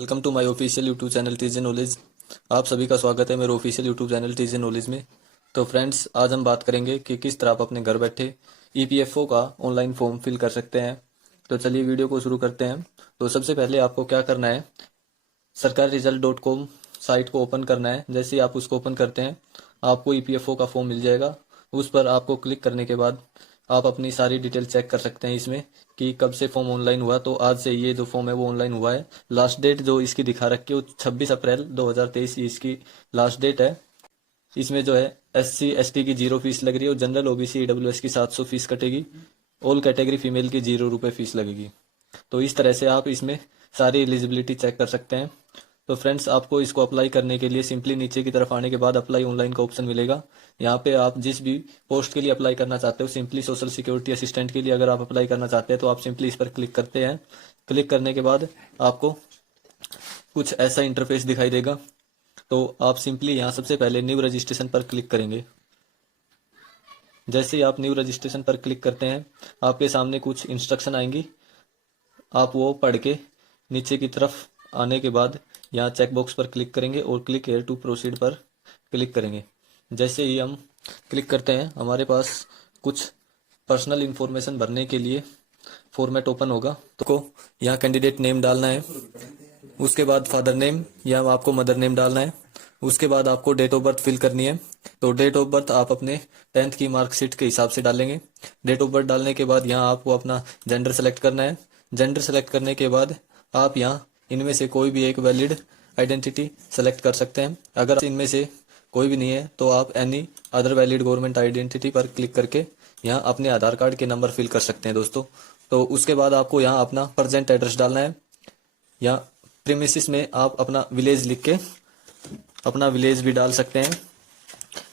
Welcome to my official YouTube channel TJ knowledge. आप सभी का स्वागत है मेरे official YouTube channel TJ knowledge में। तो फ्रेंड्स, आज हम बात करेंगे कि किस तरह आप अपने घर बैठे ईपीएफओ का ऑनलाइन फॉर्म फिल कर सकते हैं। तो चलिए वीडियो को शुरू करते हैं। तो सबसे पहले आपको क्या करना है, sarkarresult.com साइट को ओपन करना है। जैसे ही आप उसको ओपन करते हैं, आपको ईपीएफओ का फॉर्म मिल जाएगा। उस पर आपको क्लिक करने के बाद आप अपनी सारी डिटेल चेक कर सकते हैं इसमें कि कब से फॉर्म ऑनलाइन हुआ। तो आज से ये जो फॉर्म है वो ऑनलाइन हुआ है। लास्ट डेट जो इसकी दिखा रखी है वो 26 अप्रैल 2023 इसकी लास्ट डेट है। इसमें जो है SC ST की 0 फीस लग रही है और जनरल OBC EWS की 700 फीस कटेगी। ऑल कैटेगरी फीमेल की 0 रुपये फीस लगेगी। तो इस तरह से आप इसमें सारी एलिजिबिलिटी चेक कर सकते हैं। तो फ्रेंड्स, आपको इसको अप्लाई करने के लिए सिंपली नीचे की तरफ आने के बाद अप्लाई ऑनलाइन का ऑप्शन मिलेगा। यहाँ पे आप जिस भी पोस्ट के लिए अप्लाई करना चाहते हो, सिंपली सोशल सिक्योरिटी असिस्टेंट के लिए अगर आप अप्लाई करना चाहते हैं तो आप सिंपली इस पर क्लिक करते हैं। क्लिक करने के बाद आपको कुछ ऐसा इंटरफेस दिखाई देगा। तो आप सिंपली यहाँ सबसे पहले न्यू रजिस्ट्रेशन पर क्लिक करेंगे। जैसे ही आप न्यू रजिस्ट्रेशन पर क्लिक करते हैं, आपके सामने कुछ इंस्ट्रक्शन आएंगी। आप वो पढ़ के नीचे की तरफ आने के बाद यहाँ चेक बॉक्स पर क्लिक करेंगे और क्लिक हेयर टू प्रोसीड पर क्लिक करेंगे। जैसे ही हम क्लिक करते हैं, हमारे पास कुछ पर्सनल इंफॉर्मेशन भरने के लिए फॉर्मेट ओपन होगा। तो यहाँ कैंडिडेट नेम डालना है, उसके बाद फादर नेम या आपको मदर नेम डालना है। उसके बाद आपको डेट ऑफ बर्थ फिल करनी है। तो डेट ऑफ बर्थ आप अपने 10th की मार्कशीट के हिसाब से डालेंगे। डेट ऑफ बर्थ डालने के बाद यहाँ आपको अपना जेंडर सेलेक्ट करना है। जेंडर सेलेक्ट करने के बाद आप यहाँ इनमें से कोई भी एक वैलिड आइडेंटिटी सेलेक्ट कर सकते हैं। अगर इनमें से कोई भी नहीं है तो आप any other valid government identity पर क्लिक करके यहाँ अपने आधार कार्ड के नंबर फिल कर सकते हैं दोस्तों। तो उसके बाद आपको यहाँ अपना प्रेजेंट एड्रेस डालना है। या प्रीमिसेस में आप अपना विलेज लिख के अपना विलेज भी डाल सकते हैं।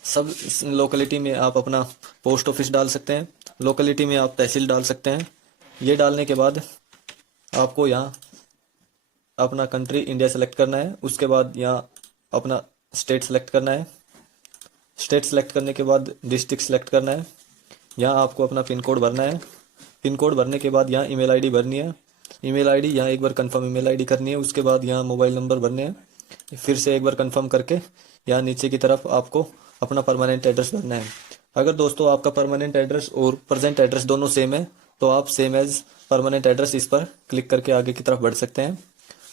सब लोकेलिटी में आप अपना पोस्ट ऑफिस डाल सकते हैं। लोकेलिटी में आप तहसील डाल सकते हैं। ये डालने के बाद आपको यहाँ अपना कंट्री इंडिया सेलेक्ट करना है। उसके बाद यहाँ अपना स्टेट सेलेक्ट करना है। स्टेट सेलेक्ट करने के बाद डिस्ट्रिक्ट सेलेक्ट करना है। यहाँ आपको अपना पिन कोड भरना है। पिन कोड भरने के बाद यहाँ ईमेल आईडी भरनी है। ईमेल आईडी यहाँ एक बार कंफर्म ईमेल आईडी करनी है। उसके बाद यहाँ मोबाइल नंबर भरने हैं। फिर से एक बार कंफर्म करके यहाँ नीचे की तरफ आपको अपना परमानेंट एड्रेस भरना है। अगर दोस्तों आपका परमानेंट एड्रेस और प्रेजेंट एड्रेस दोनों सेम है तो आप सेम एज परमानेंट एड्रेस इस पर क्लिक करके आगे की तरफ बढ़ सकते हैं।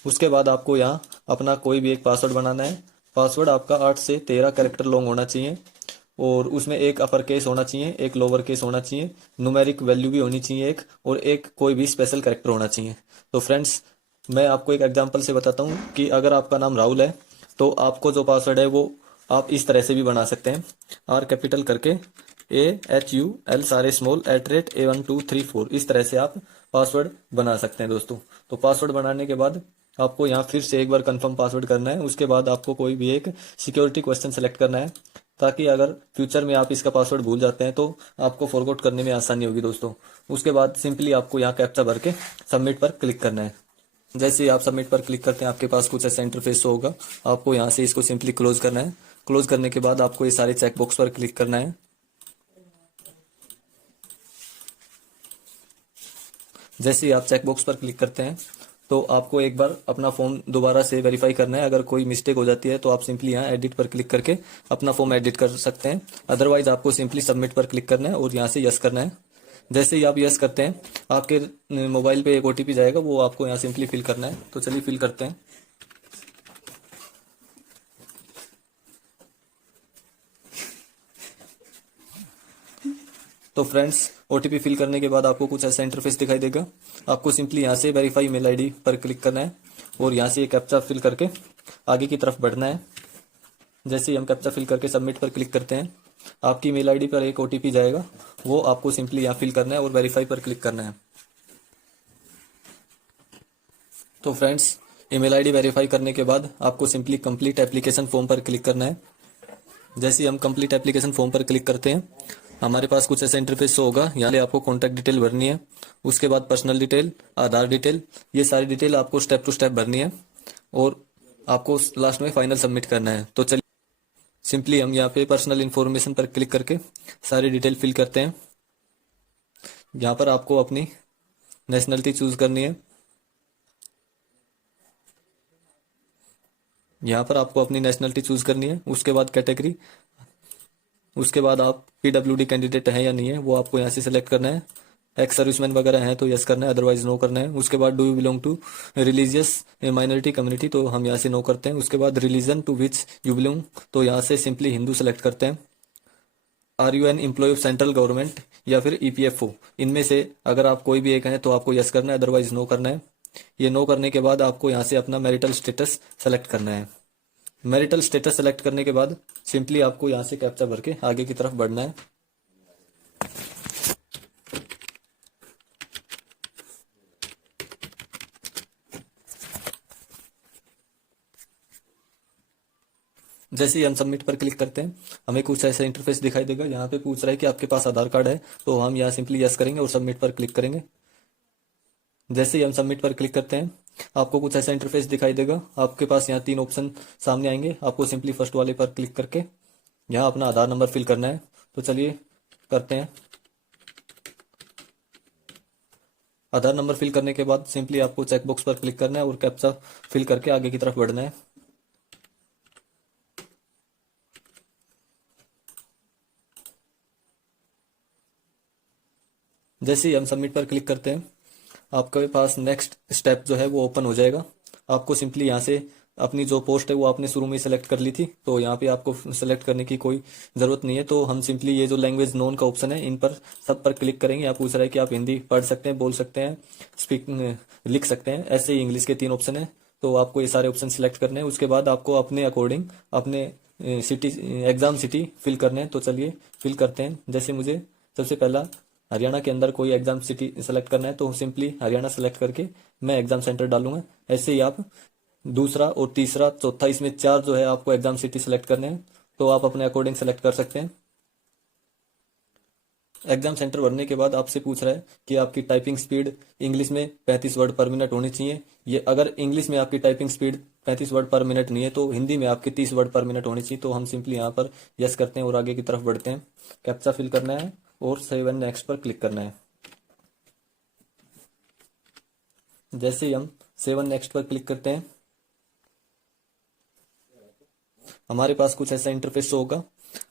उसके बाद आपको यहाँ अपना कोई भी एक पासवर्ड बनाना है। पासवर्ड आपका 8 से 13 कैरेक्टर लॉन्ग होना चाहिए और उसमें एक अपर केस होना चाहिए, एक लोअर केस होना चाहिए, न्यूमेरिक वैल्यू भी होनी चाहिए एक, और एक कोई भी स्पेशल कैरेक्टर होना चाहिए। तो फ्रेंड्स, मैं आपको एक एग्जांपल से बताता हूँ कि अगर आपका नाम राहुल है तो आपको जो पासवर्ड है वो आप इस तरह से भी बना सकते हैं। R कैपिटल करके AHUL सारे स्मॉल @A1234 इस तरह से आप पासवर्ड बना सकते हैं दोस्तों। तो पासवर्ड बनाने के बाद आपको यहाँ फिर से एक बार कंफर्म पासवर्ड करना है। उसके बाद आपको कोई भी एक सिक्योरिटी क्वेश्चन सेलेक्ट करना है ताकि अगर फ्यूचर में आप इसका पासवर्ड भूल जाते हैं तो आपको फॉरगॉट करने में आसानी होगी दोस्तों। उसके बाद सिंपली आपको यहाँ कैप्चा भर के सबमिट पर क्लिक करना है। जैसे ही आप सबमिट पर क्लिक करते हैं, आपके पास कुछ ऐसा इंटरफेस होगा। आपको यहाँ से इसको सिंपली क्लोज करना है। क्लोज करने के बाद आपको ये सारे चेक बॉक्स पर क्लिक करना है। जैसे ही आप चेक बॉक्स पर क्लिक करते हैं तो आपको एक बार अपना फॉर्म दोबारा से वेरीफाई करना है। अगर कोई मिस्टेक हो जाती है तो आप सिंपली यहाँ एडिट पर क्लिक करके अपना फॉर्म एडिट कर सकते हैं। अदरवाइज आपको सिंपली सबमिट पर क्लिक करना है और यहाँ से यस करना है। जैसे ही आप यस करते हैं, आपके मोबाइल पे एक OTP जाएगा, वो आपको यहाँ सिंपली फिल करना है। तो चलिए फिल करते हैं। तो फ्रेंड्स, OTP फिल करने के बाद आपको कुछ ऐसा इंटरफेस दिखाई देगा। आपको सिंपली यहाँ से वेरीफाई ईमेल आईडी पर क्लिक करना है और यहाँ से ये कैप्चा फिल करके आगे की तरफ बढ़ना है। जैसे ही हम कैप्चा फिल करके सबमिट पर क्लिक करते हैं, आपकी ईमेल आईडी पर एक OTP जाएगा, वो आपको सिंपली यहाँ फिल करना है और वेरीफाई पर क्लिक करना है। तो फ्रेंड्स, ईमेल आईडी वेरीफाई करने के बाद आपको सिंपली कंप्लीट एप्लीकेशन फॉर्म पर क्लिक करना है। जैसे ही हम कंप्लीट एप्लीकेशन फॉर्म पर क्लिक करते हैं, हमारे पास कुछ ऐसा इंटरफेस होगा। यहाँ पे आपको कॉन्टैक्ट डिटेल भरनी है। उसके बाद पर्सनल डिटेल, आधार डिटेल, ये सारी डिटेल आपको स्टेप टू स्टेप भरनी है और आपको लास्ट में फाइनल सबमिट करना है। तो चलिए सिंपली हम यहाँ पे पर्सनल इन्फॉर्मेशन पर क्लिक करके सारी डिटेल फिल करते हैं। यहाँ पर आपको अपनी नेशनलिटी चूज करनी है। यहाँ पर आपको अपनी नेशनलिटी चूज करनी है, उसके बाद कैटेगरी, उसके बाद आप पीडब्ल्यूडी कैंडिडेट है या नहीं है वो आपको यहाँ से सिलेक्ट करना है। एक्स सर्विसमैन वगैरह है तो यस करना है, अदरवाइज नो करना है। उसके बाद do you belong to religious minority community, तो हम यहाँ से नो करते हैं। उसके बाद religion to which you belong, तो यहाँ से सिंपली हिंदू सेलेक्ट करते हैं। Are you an employ of central government या फिर ईपीएफओ, इनमें से अगर आप कोई भी एक है तो आपको यस करना है, अदरवाइज नो करना है। ये नो करने के बाद आपको यहाँ से अपना मैरिटल स्टेटस सेलेक्ट करना है। मैरिटल स्टेटस सेलेक्ट करने के बाद सिंपली आपको यहाँ से कैप्चा भर के आगे की तरफ बढ़ना है। जैसे ही हम सबमिट पर क्लिक करते हैं हमें कुछ ऐसा इंटरफेस दिखाई देगा। यहाँ पे पूछ रहा है कि आपके पास आधार कार्ड है, तो हम यहाँ सिंपली यस करेंगे और सबमिट पर क्लिक करेंगे। जैसे ही हम सबमिट पर क्लिक करते हैं आपको कुछ ऐसा इंटरफेस दिखाई देगा। आपके पास यहाँ 3 ऑप्शन सामने आएंगे, आपको सिंपली फर्स्ट वाले पर क्लिक करके यहाँ अपना आधार नंबर फिल करना है। तो चलिए करते हैं। आधार नंबर फिल करने के बाद सिंपली आपको चेकबॉक्स पर क्लिक करना है और कैप्चा फिल करके आगे की तरफ बढ़ना है। जैसे ही हम सबमिट पर क्लिक करते हैं आपके पास नेक्स्ट स्टेप जो है वो ओपन हो जाएगा। आपको सिंपली यहाँ से अपनी जो पोस्ट है वो आपने शुरू में सेलेक्ट कर ली थी, तो यहाँ पे आपको सेलेक्ट करने की कोई ज़रूरत नहीं है। तो हम सिंपली ये जो लैंग्वेज नोन का ऑप्शन है इन पर सब पर क्लिक करेंगे। आप पूछ रहा है कि आप हिंदी पढ़ सकते हैं, बोल सकते हैं, स्पीक लिख सकते हैं, ऐसे ही इंग्लिश के 3 ऑप्शन है। तो आपको ये सारे ऑप्शन सिलेक्ट करने हैं। उसके बाद आपको अपने अकॉर्डिंग अपने सिटी एग्जाम सिटी फिल करने हैं। तो चलिए फिल करते हैं। जैसे मुझे सबसे पहला हरियाणा के अंदर कोई एग्जाम सिटी सेलेक्ट करना है तो सिंपली हरियाणा सेलेक्ट करके मैं एग्जाम सेंटर डालूंगा। ऐसे ही आप दूसरा और तीसरा चौथा, इसमें 4 जो है आपको एग्जाम सिटी सेलेक्ट करने हैं, तो आप अपने अकॉर्डिंग सेलेक्ट कर सकते हैं। एग्जाम सेंटर भरने के बाद आपसे पूछ रहा है कि आपकी टाइपिंग स्पीड इंग्लिश में 35 वर्ड पर मिनट होनी चाहिए। ये अगर इंग्लिश में आपकी टाइपिंग स्पीड 35 वर्ड पर मिनट नहीं है तो हिंदी में आपकी 30 वर्ड पर मिनट होनी चाहिए। तो हम सिंपली यहाँ पर यस करते हैं और आगे की तरफ बढ़ते हैं। कैप्चा फिल करना है और सेव एंड नेक्स्ट पर क्लिक करना है। जैसे ही हम सेव एंड नेक्स्ट पर क्लिक करते हैं हमारे पास कुछ ऐसा इंटरफेस होगा।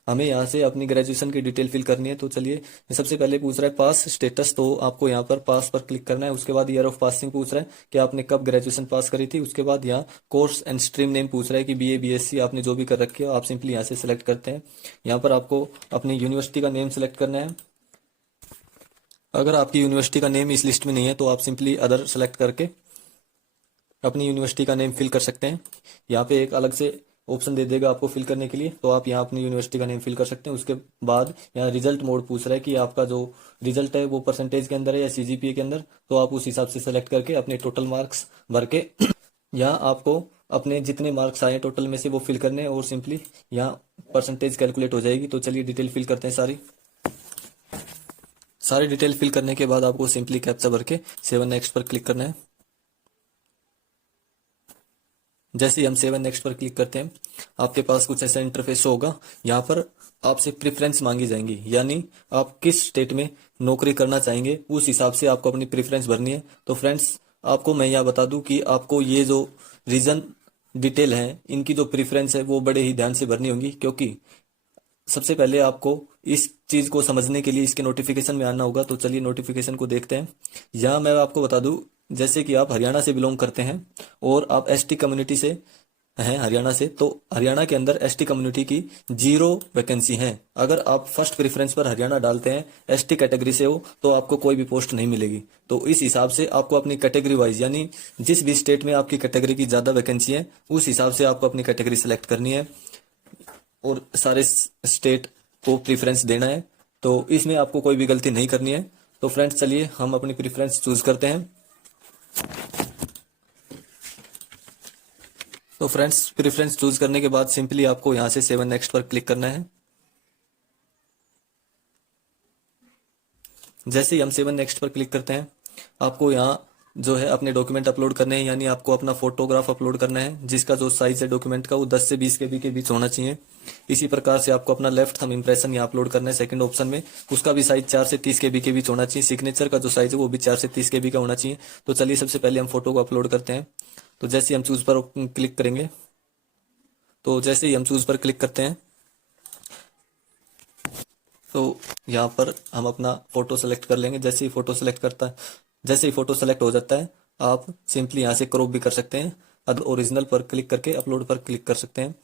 हमें यहाँ से अपनी ग्रेजुएशन की डिटेल फिल करनी है। तो चलिए सबसे पहले पूछ रहा है पास स्टेटस, तो आपको यहाँ पर पास पर क्लिक करना है। उसके बाद ईयर ऑफ पासिंग पूछ रहा है कि आपने कब ग्रेजुएशन पास करी थी। उसके बाद यहाँ कोर्स एंड स्ट्रीम नेम पूछ रहा है कि बीए बीएससी आपने जो भी कर रखी है आप सिंपली यहाँ से सिलेक्ट करते हैं। यहाँ पर आपको अपनी यूनिवर्सिटी का नेम सिलेक्ट करना है। अगर आपकी यूनिवर्सिटी का नेम इस लिस्ट में नहीं है तो आप सिंपली अदर सेलेक्ट करके अपनी यूनिवर्सिटी का नेम फिल कर सकते हैं। यहाँ पे एक अलग से ऑप्शन दे देगा आपको फिल करने के लिए, तो आप यहाँ अपनी यूनिवर्सिटी का नेम फिल कर सकते हैं। उसके बाद यहाँ रिजल्ट मोड पूछ रहा है कि आपका जो रिजल्ट है वो परसेंटेज के अंदर है या सीजीपीए के अंदर, तो आप उस हिसाब से सेलेक्ट करके अपने टोटल मार्क्स भर के यहाँ आपको अपने जितने मार्क्स आए टोटल में से वो फिल करने हैं और सिंपली यहाँ परसेंटेज कैलकुलेट हो जाएगी। तो चलिए डिटेल फिल करते हैं। सारी डिटेल फिल करने के बाद आपको सिंपली कैप्चा भर के सेव नेक्स्ट पर क्लिक करना है। जैसे ही हम सेव नेक्स्ट पर क्लिक करते हैं आपके पास कुछ ऐसा इंटरफेस होगा। यहाँ पर आपसे प्रेफरेंस मांगी जाएंगी, यानी आप किस स्टेट में नौकरी करना चाहेंगे उस हिसाब से आपको अपनी प्रेफरेंस भरनी है। तो फ्रेंड्स आपको मैं यहाँ बता दूं कि आपको ये जो रीजन डिटेल है इनकी जो प्रेफरेंस है वो बड़े ही ध्यान से भरनी होंगी, क्योंकि सबसे पहले आपको इस चीज को समझने के लिए इसके नोटिफिकेशन में आना होगा। तो चलिए नोटिफिकेशन को देखते हैं। यहाँ मैं आपको बता दूं, जैसे कि आप हरियाणा से बिलोंग करते हैं और आप एसटी कम्युनिटी से हैं हरियाणा से, तो हरियाणा के अंदर एसटी कम्युनिटी की 0 वैकेंसी है। अगर आप फर्स्ट प्रेफरेंस पर हरियाणा डालते हैं, एसटी कैटेगरी से हो, तो आपको कोई भी पोस्ट नहीं मिलेगी। तो इस हिसाब से आपको अपनी कैटेगरी वाइज, यानी जिस भी स्टेट में आपकी कैटेगरी की ज्यादा वैकेंसी है उस हिसाब से आपको अपनी कैटेगरी सेलेक्ट करनी है और सारे स्टेट को प्रेफरेंस देना है। तो इसमें आपको कोई भी गलती नहीं करनी है। तो फ्रेंड्स चलिए हम अपनी प्रेफरेंस चूज करते हैं। तो फ्रेंड्स प्रेफरेंस चूज करने के बाद सिंपली आपको यहां से सेव नेक्स्ट पर क्लिक करना है। जैसे ही हम सेव नेक्स्ट पर क्लिक करते हैं आपको यहाँ जो है अपने डॉक्यूमेंट अपलोड करने हैं, यानी आपको अपना फोटोग्राफ अपलोड करना है जिसका जो साइज है डॉक्यूमेंट का वो 10 से 20 केबी के बीच होना चाहिए। इसी प्रकार से आपको अपना लेफ्ट थंब इंप्रेशन यहाँ अपलोड करना है सेकंड ऑप्शन में, उसका भी साइज 4 से 30 केबी के बीच होना चाहिए। सिग्नेचर का जो साइज है वो भी 4 से 30 केबी का होना चाहिए। तो चलिए सबसे पहले हम फोटो को अपलोड करते हैं। तो जैसे हम चूज पर क्लिक करेंगे तो जैसे ही हम चूज पर क्लिक करते हैं तो यहाँ पर हम अपना फोटो सेलेक्ट कर लेंगे। जैसे ही फोटो सेलेक्ट हो जाता है आप सिंपली यहाँ से क्रॉप भी कर सकते हैं। अब ओरिजिनल पर क्लिक करके अपलोड पर क्लिक कर सकते हैं,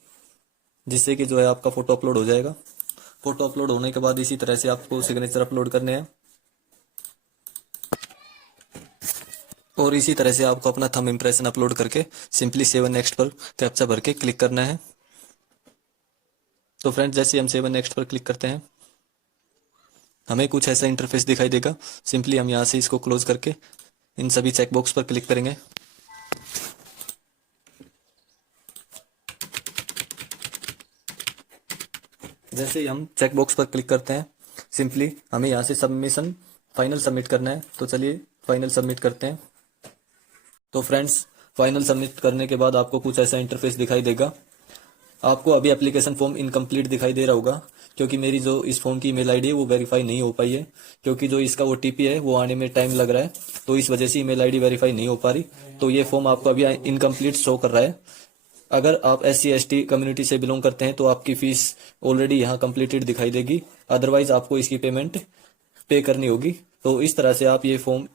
जिससे कि जो है आपका फोटो अपलोड हो जाएगा। फोटो अपलोड होने के बाद इसी तरह से आपको सिग्नेचर अपलोड करने हैं और इसी तरह से आपको अपना थंब इम्प्रेशन अपलोड करके सिंपली सेव नेक्स्ट पर कैप्चा भर के क्लिक करना है। तो फ्रेंड्स जैसे हम सेव नेक्स्ट पर क्लिक करते हैं हमें कुछ ऐसा इंटरफेस दिखाई देगा। सिंपली हम यहाँ से इसको क्लोज करके इन सभी चेकबॉक्स पर क्लिक करेंगे। जैसे ही हम चेकबॉक्स पर क्लिक करते हैं सिंपली हमें यहाँ से सबमिशन फाइनल सबमिट करना है। तो चलिए फाइनल सबमिट करते हैं। तो फ्रेंड्स फाइनल सबमिट करने के बाद आपको कुछ ऐसा इंटरफेस दिखाई देगा। आपको अभी एप्लीकेशन फॉर्म इनकम्प्लीट दिखाई दे रहा होगा, क्योंकि मेरी जो इस फॉर्म की ईमेल आईडी है वो वेरीफाई नहीं हो पाई है, क्योंकि जो इसका ओटीपी है वो आने में टाइम लग रहा है, तो इस वजह से ईमेल आईडी वेरीफाई नहीं हो पा रही। तो ये फॉर्म आपको अभी इनकम्प्लीट शो कर रहा है। अगर आप SC/ST कम्युनिटी से बिलोंग करते हैं तो आपकी फीस ऑलरेडी यहाँ कंप्लीटेड दिखाई देगी, अदरवाइज आपको इसकी पेमेंट पे करनी होगी। तो इस तरह से आप ये फॉर्म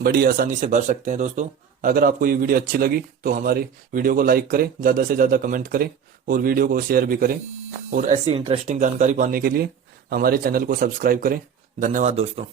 बड़ी आसानी से भर सकते हैं दोस्तों। अगर आपको ये वीडियो अच्छी लगी तो हमारी वीडियो को लाइक करें, ज़्यादा से ज़्यादा कमेंट करें और वीडियो को शेयर भी करें। और ऐसी इंटरेस्टिंग जानकारी पाने के लिए हमारे चैनल को सब्सक्राइब करें। धन्यवाद दोस्तों।